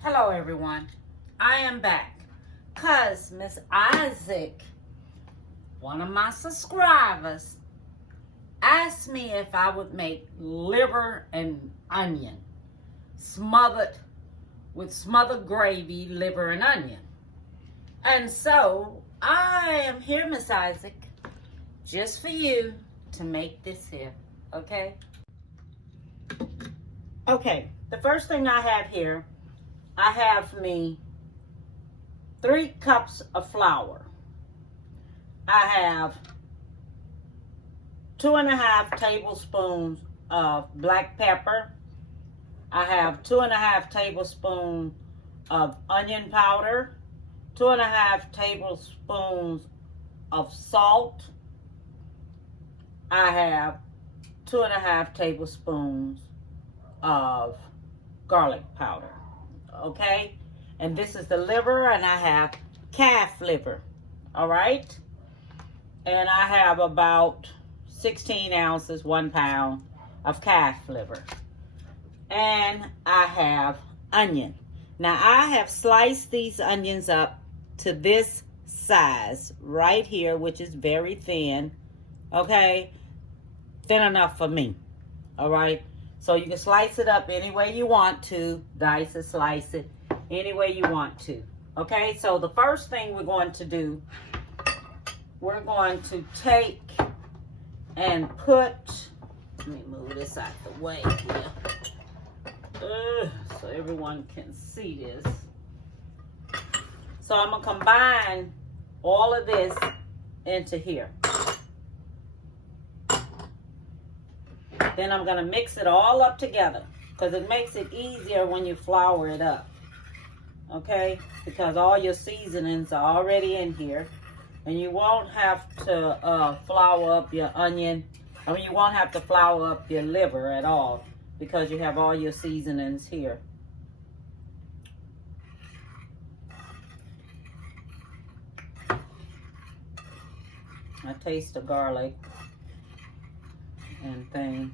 Hello everyone, I am back because Miss Isaac, one of my subscribers, asked me if I would make liver and onion smothered with smothered gravy, liver and onion. And so I am here, Miss Isaac, just for you to make this here, okay? Okay, the first thing I have here, I have me 3 cups of flour. I have 2.5 tablespoons of black pepper. I have 2.5 tablespoons of onion powder, 2.5 tablespoons of salt. I have 2.5 tablespoons of garlic powder. Okay, and this is the liver, and I have calf liver. All right, and I have about 16 ounces, 1 pound of calf liver, and I have onion. Now I have sliced these onions up to this size right here, which is very thin. Okay, thin enough for me. All right, so you can slice it up any way you want to, dice it, slice it, any way you want to. Okay, so the first thing we're going to do, we're going to take and put, let me move this out the way here, so everyone can see this. So I'm going to combine all of this into here. Then I'm going to mix it all up together because it makes it easier when you flour it up. Okay? Because all your seasonings are already in here. And you won't have to flour up your onion. I mean, you won't have to flour up your liver at all because you have all your seasonings here. I taste the garlic and things.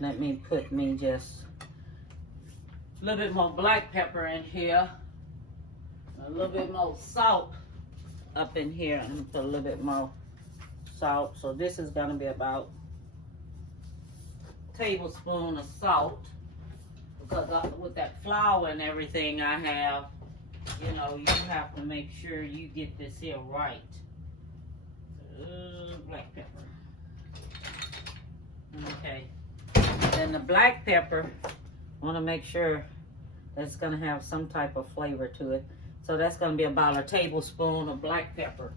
Let me put me just a little bit more black pepper in here, a little bit more salt up in here, and put a little bit more salt. So this is going to be about a tablespoon of salt, because with that flour and everything I have, you know, you have to make sure you get this here right. Black pepper. Okay, then the black pepper, I want to make sure that's going to have some type of flavor to it. So that's going to be about a tablespoon of black pepper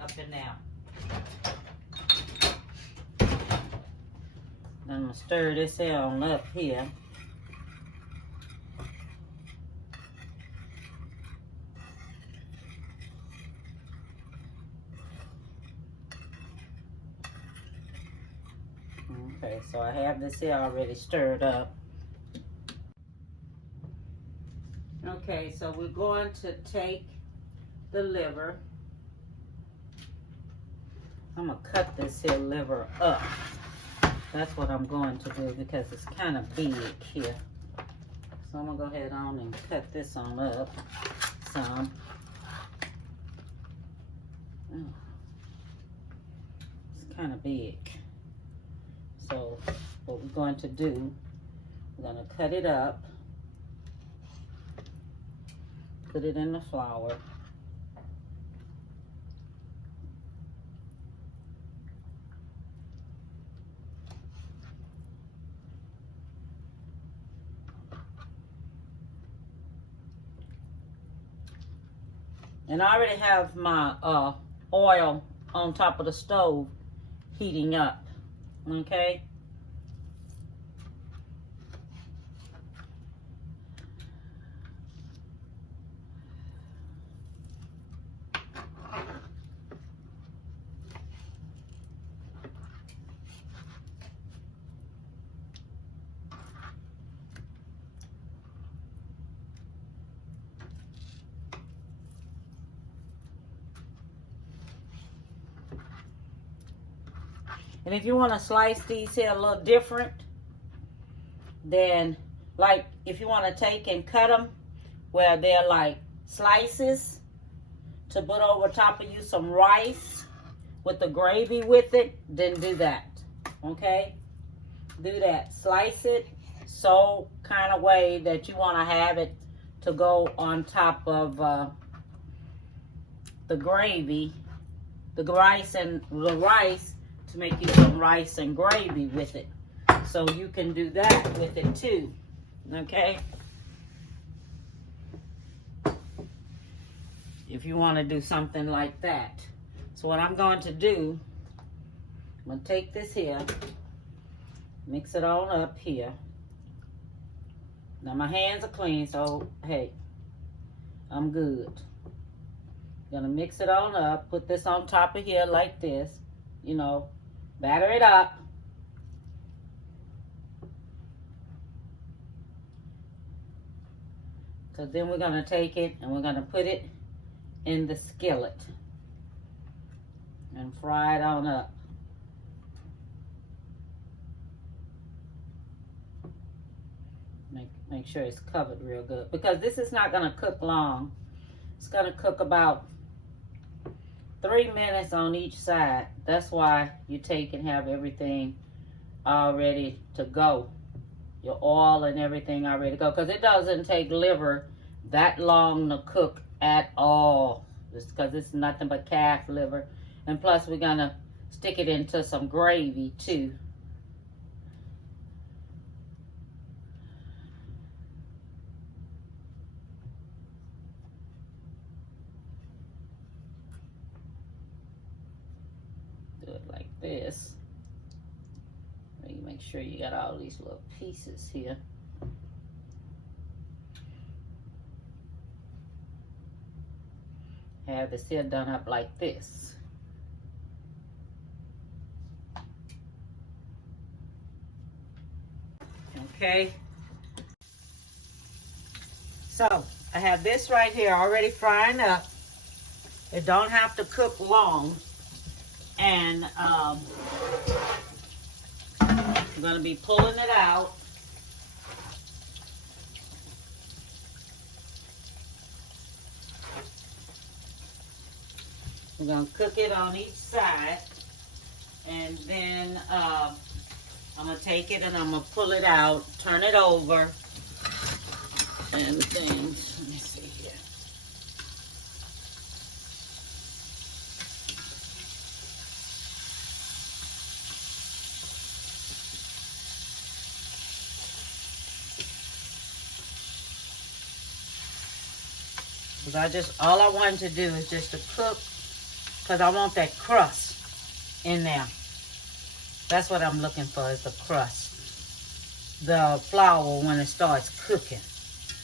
up in there. Then I'm going to stir this here on up here. Okay, so I have this here already stirred up. Okay, so we're going to take the liver. I'm going to cut this here liver up. That's what I'm going to do because it's kind of big here. So I'm going to go ahead on and cut this on up some. It's kind of big. So what we're going to do, we're going to cut it up, put it in the flour. And I already have my oil on top of the stove heating up. Okay. And if you want to slice these here a little different, then like if you want to take and cut them where they're like slices to put over top of you some rice with the gravy with it, then do that. Okay? Do that. Slice it so kind of way that you want to have it to go on top of the gravy, the rice to make you some rice and gravy with it. So you can do that with it too. Okay? If you want to do something like that. So what I'm going to do, I'm going to take this here, mix it on up here. Now my hands are clean, so hey, I'm good. Gonna mix it on up, put this on top of here like this, you know, batter it up. So then we're gonna take it and we're gonna put it in the skillet and fry it on up. Make sure it's covered real good, because this is not gonna cook long. It's gonna cook about 3 minutes on each side. That's why you take and have everything all ready to go. Your oil and everything already to go, because it doesn't take liver that long to cook at all. Just because it's nothing but calf liver. And plus we're gonna stick it into some gravy too. Do it like this. You make sure you got all these little pieces here. Have this here done up like this. Okay. So I have this right here already frying up. It don't have to cook long. And I'm going to be pulling it out. We're going to cook it on each side. And then I'm going to take it and I'm going to pull it out, turn it over. And then, let me see here. Because all I wanted to do is just to cook, because I want that crust in there. That's what I'm looking for, is the crust. The flour when it starts cooking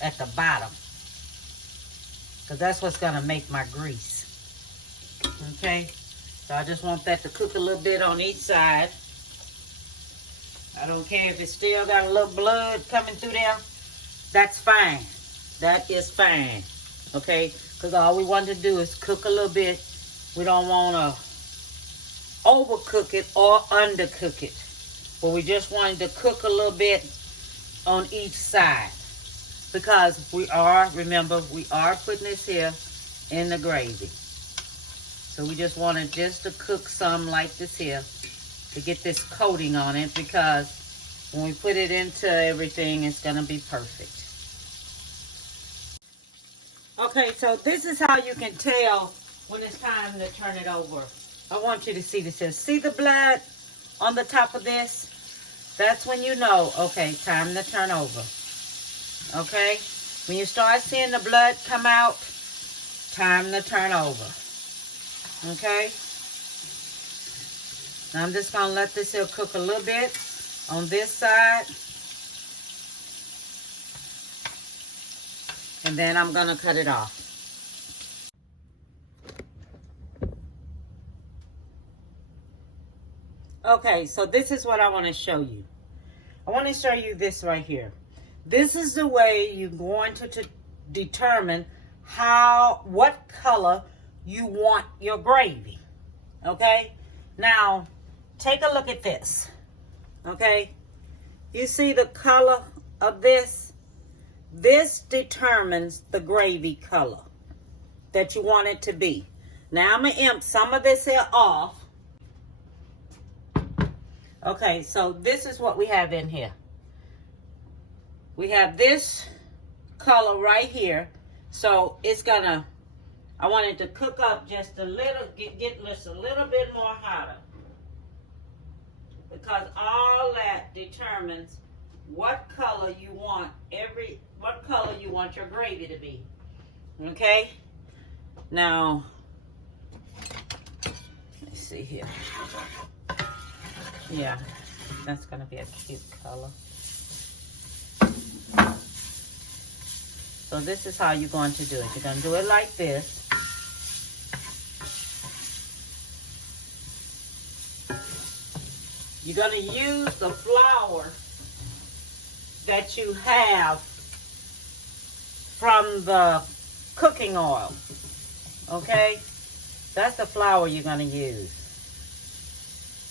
at the bottom. Because that's what's going to make my grease. Okay? So I just want that to cook a little bit on each side. I don't care if it's still got a little blood coming through there. That's fine. That is fine. Okay? Because all we want to do is cook a little bit. We don't want to overcook it or undercook it. But we just wanted to cook a little bit on each side. Because remember, we are putting this here in the gravy. So we just wanted just to cook some like this here to get this coating on it, because when we put it into everything, it's going to be perfect. Okay, so this is how you can tell when it's time to turn it over. I want you to see this here. See the blood on the top of this? That's when you know, okay, time to turn over. Okay? When you start seeing the blood come out, time to turn over. Okay? Now I'm just going to let this here cook a little bit on this side. And then I'm going to cut it off. Okay, so this is what I want to show you. I want to show you this right here. This is the way you're going to determine what color you want your gravy. Okay? Now, take a look at this. Okay? You see the color of this? This determines the gravy color that you want it to be. Now I'm going to empty some of this here off. Okay, so this is what we have in here. We have this color right here. So it's gonna, I want it to cook up just a little, get just a little bit more hotter. Because all that determines what color you want what color you want your gravy to be. Okay? Now, let's see here. Yeah, that's gonna be a cute color. So this is how you're going to do it. You're gonna do it like this. You're gonna use the flour that you have from the cooking oil. Okay? That's the flour you're gonna use.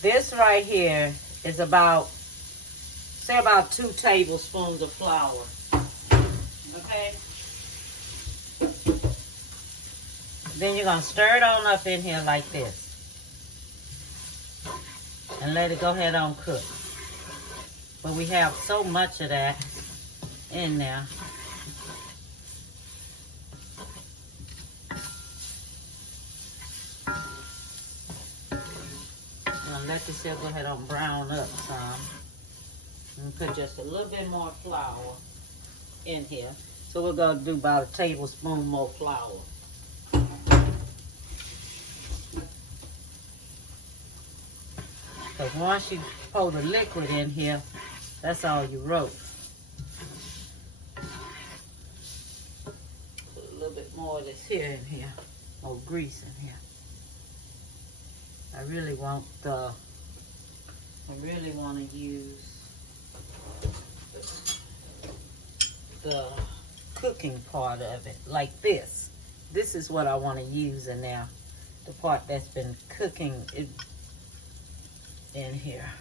This right here is about, say about 2 tablespoons of flour. Okay? Then you're gonna stir it on up in here like this. And let it go ahead on cook. But we have so much of that in there. Let this here go ahead and brown up some. And put just a little bit more flour in here. So we're going to do about a tablespoon more flour. Because once you pour the liquid in here, that's all you wrote. Put a little bit more of this here in here. More grease in here. I really want to use the cooking part of it, like this. This is what I want to use in there. The part that's been cooking it in here.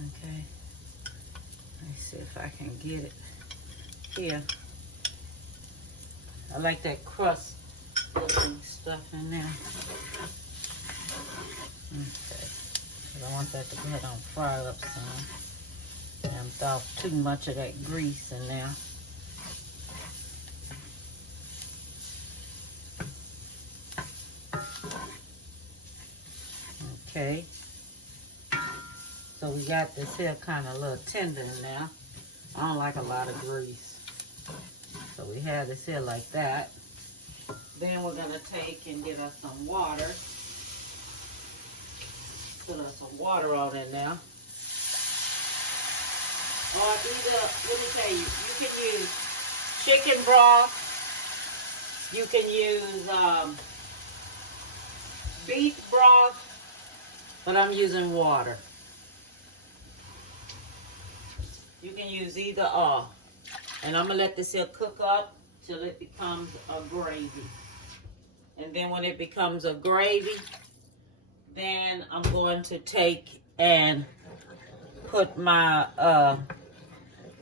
Okay. Let's see if I can get it here. I like that crust looking stuff in there. Okay. I want that to go ahead and fry up some. And without too much of that grease in there. Okay. So we got this here kind of a little tender in there. I don't like a lot of grease. So we have this here like that. Then we're going to take and get us some water. Put us some water on in there. Or either, let me tell you, you can use chicken broth. You can use beef broth. But I'm using water. You can use either or. And I'm going to let this here cook up till it becomes a gravy. And then when it becomes a gravy, then I'm going to take and put my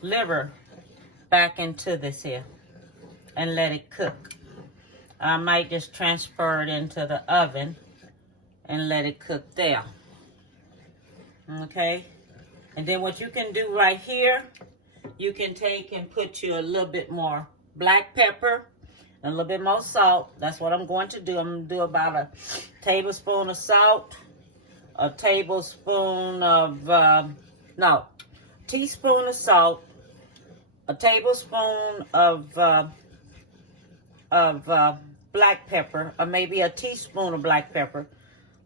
liver back into this here and let it cook. I might just transfer it into the oven and let it cook there. Okay? And then what you can do right here, you can take and put you a little bit more black pepper and a little bit more salt. That's what I'm going to do. I'm going to do about a tablespoon of salt, a tablespoon of, teaspoon of salt, a tablespoon of black pepper, or maybe a teaspoon of black pepper.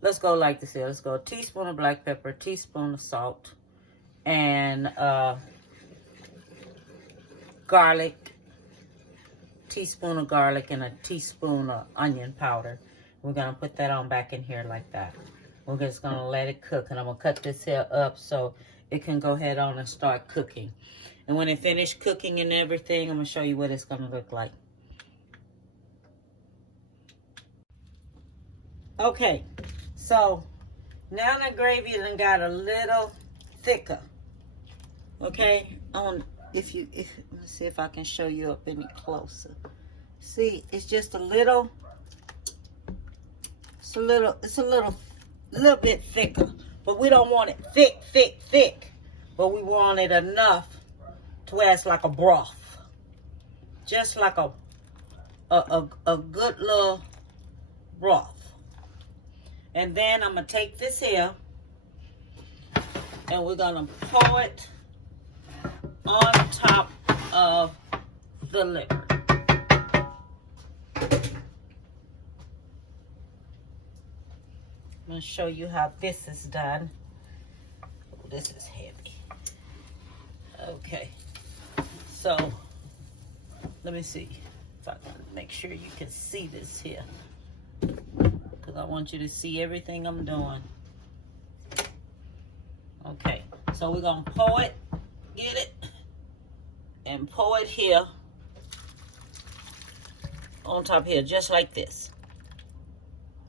Let's go like this here. Let's go a teaspoon of black pepper, a teaspoon of salt, and garlic, teaspoon of garlic, and a teaspoon of onion powder. We're going to put that on back in here like that. We're just going to let it cook, and I'm going to cut this here up so it can go ahead on and start cooking. And when it finished cooking and everything, I'm going to show you what it's going to look like. Okay, so now the gravy done got a little thicker. Okay, If let me see if I can show you up any closer. See, it's just a little, it's a little bit thicker. But we don't want it thick. But we want it enough to where it's like a broth. Just like a good little broth. And then I'm going to take this here and we're going to pour it on top of the liver. I'm going to show you how this is done. Oh, this is heavy. Okay. So, let me see if I can make sure you can see this here. Because I want you to see everything I'm doing. Okay. So, we're going to pour it. Get it. And pour it here. On top here. Just like this.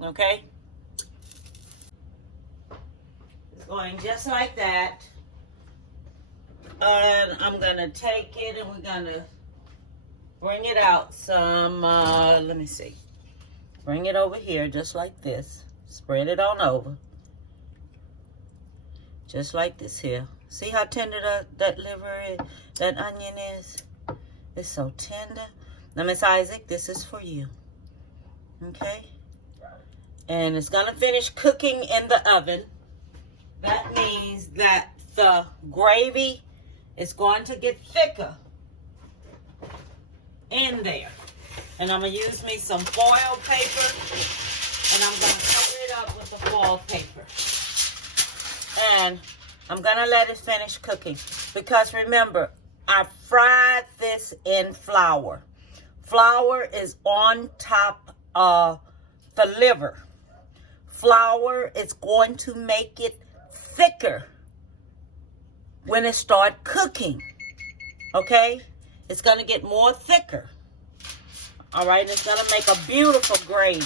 Okay. It's going just like that. And I'm going to take it and we're going to bring it out some, let me see. Bring it over here just like this. Spread it on over. Just like this here. See how tender that liver is, that onion is? It's so tender. Now, Miss Isaac, this is for you. Okay? And it's going to finish cooking in the oven. That means that the gravy is going to get thicker in there. And I'm going to use me some foil paper. And I'm going to cover it up with the foil paper. And I'm going to let it finish cooking. Because remember, I fried this in flour. Flour is on top of the liver. Flour is going to make it thicker when it starts cooking. Okay? It's going to get more thicker. All right? It's going to make a beautiful gravy.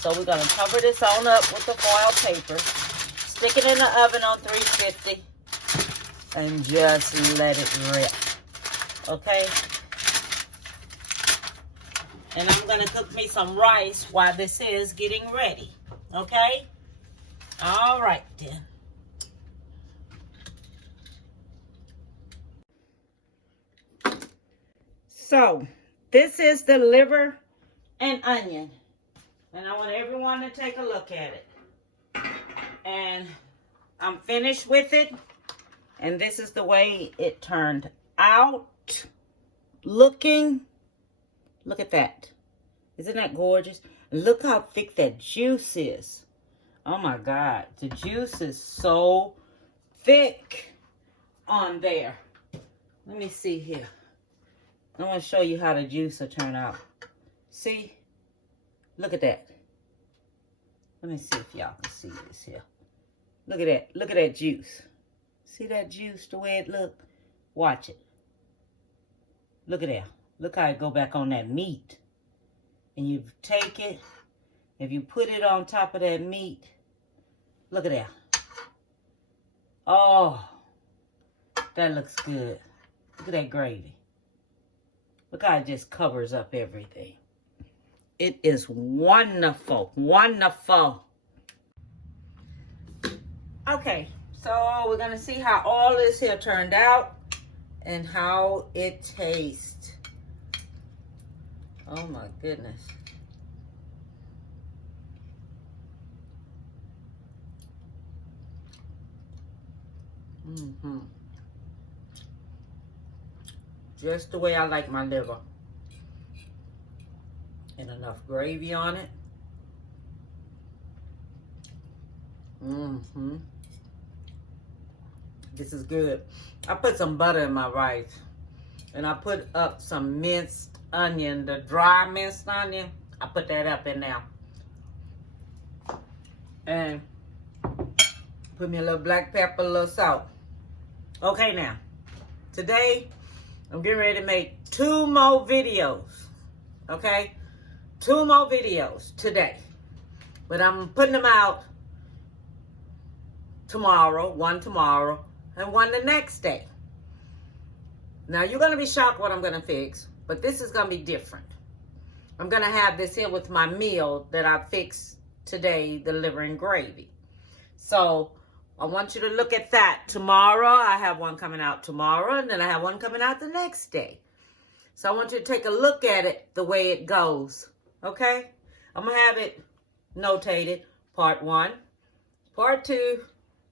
So we're going to cover this on up with the foil paper. Stick it in the oven on 350. And just let it rip. Okay? And I'm going to cook me some rice while this is getting ready. Okay? All right, then. So, this is the liver and onion. And I want everyone to take a look at it. And I'm finished with it. And this is the way it turned out. Looking. Look at that. Isn't that gorgeous? And look how thick that juice is. Oh my God. The juice is so thick on there. Let me see here. I want to show you how the juice will turn out. See? Look at that. Let me see if y'all can see this here. Look at that. Look at that juice. See that juice, the way it look? Watch it. Look at that. Look how it go back on that meat. And you take it, if you put it on top of that meat, look at that. Oh, that looks good. Look at that gravy. Look how it just covers up everything. It is wonderful, wonderful. Okay, so we're going to see how all this here turned out and how it tastes. Oh my goodness. Just the way I like my liver. And enough gravy on it. This is good. I put some butter in my rice. And I put up some minced onion, the dry minced onion. I put that up in there. And put me a little black pepper, a little salt. Okay, now. Today, I'm getting ready to make 2 more videos. Okay? 2 more videos today. But I'm putting them out tomorrow. One tomorrow. and one the next day. Now, you're going to be shocked what I'm going to fix, but this is going to be different. I'm going to have this here with my meal that I fixed today, the liver and gravy. So, I want you to look at that. Tomorrow, I have one coming out tomorrow, and then I have one coming out the next day. So, I want you to take a look at it the way it goes, okay? I'm going to have it notated, part 1, part 2,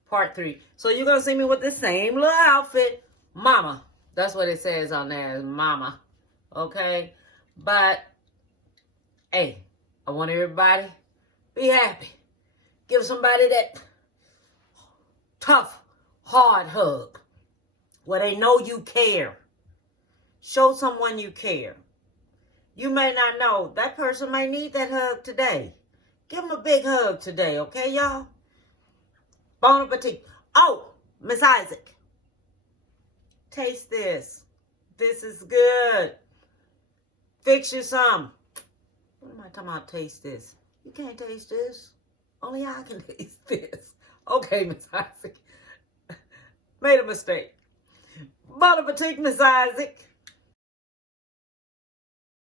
part 3. So, you're going to see me with the same little outfit, mama. That's what it says on there, is mama, okay? But, hey, I want everybody be happy. Give somebody that tough, hard hug where they know you care. Show someone you care. You may not know. That person may need that hug today. Give them a big hug today, okay, y'all? Bon appetit. Oh, Miss Isaac. Taste this. This is good. Fix you some. What am I talking about? Taste this. You can't taste this. Only I can taste this. Okay, Miss Isaac. Made a mistake. Bon appetit, Miss Isaac.